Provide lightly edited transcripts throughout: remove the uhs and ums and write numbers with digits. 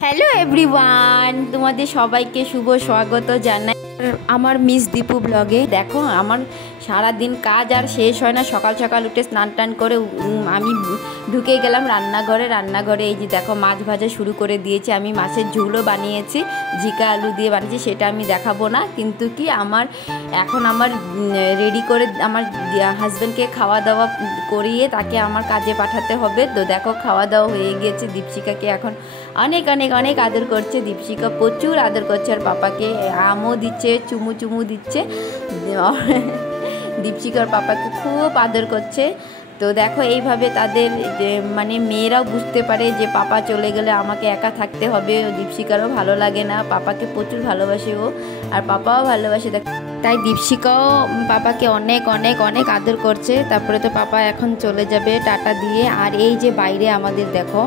Hello everyone, তোমাদের সবাইকে শুভ স্বাগত জানাই আমার মিস দীপু ব্লগে। দেখো আমার সারা দিন কাজ আর শেষ হয় না। সকাল সকাল উঠে স্নান টান করে আমি ঢুকে গেলাম রান্নাঘরে। এই যে দেখো মাছ ভাজা শুরু করে দিয়েছি। আমি মাছের ঝোলও বানিয়েছি, ঝিকা আলু দিয়ে বানিয়েছি, সেটা আমি দেখাবো না। কিন্তু কি এখন আমার রেডি করে আমার হাজব্যান্ডকে খাওয়া দাওয়া করিয়ে তাকে আমার কাজে পাঠাতে হবে। তো দেখো খাওয়া দাওয়া হয়ে গিয়েছে। দীপশিকাকে এখন অনেক অনেক অনেক আদর করছে। দীপশিকা প্রচুর আদর করছে আর পাপাকে আমও দিচ্ছে, চুমু দিচ্ছে। দীপশিকার পাপাকে খুব আদর করছে। তো দেখো এইভাবে তাদের মানে মেয়েরাও বুঝতে পারে যে পাপা চলে গেলে আমাকে একা থাকতে হবে। দীপশিকারও ভালো লাগে না, পাপাকে প্রচুর ভালোবাসে ও, আর পাপাও ভালোবাসে। তাই দীপশিকাও পাপাকে অনেক অনেক অনেক আদর করছে। তারপরে তো পাপা এখন চলে যাবে টাটা দিয়ে। আর এই যে বাইরে আমাদের দেখো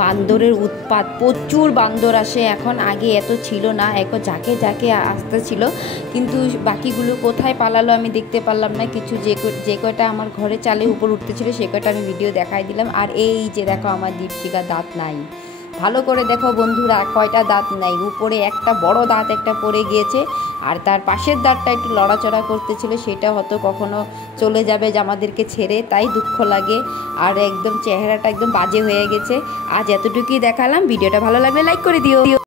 বান্দরের উৎপাত, প্রচুর বান্দর আসে এখন। আগে এত ছিল না, এখন যাকে যাকে আসতে ছিল, কিন্তু বাকিগুলো কোথায় পালালো আমি দেখতে পারলাম না কিছু। যে কয়টা আমার ঘরে চালে উপর উঠতেছিল সে কয়টা আমি ভিডিও দেখাই দিলাম। আর এই যে দেখো আমার দীপশিকার দাঁত নাই, ভালো করে দেখো বন্ধুরা কয়টা দাঁত নাই। উপরে একটা বড় দাঁত একটা পড়ে গিয়েছে, আর তার পাশের দাঁতটা একটু লড়াচড়া করতেছিল, সেটা হয়তো কখনো চলে যাবে যে আমাদেরকে ছেড়ে, তাই দুঃখ লাগে। আর একদম চেহারাটা একদম বাজে হয়ে গেছে। আজ এতটুকুই দেখালাম। ভিডিওটা ভালো লাগলে লাইক করে দিও।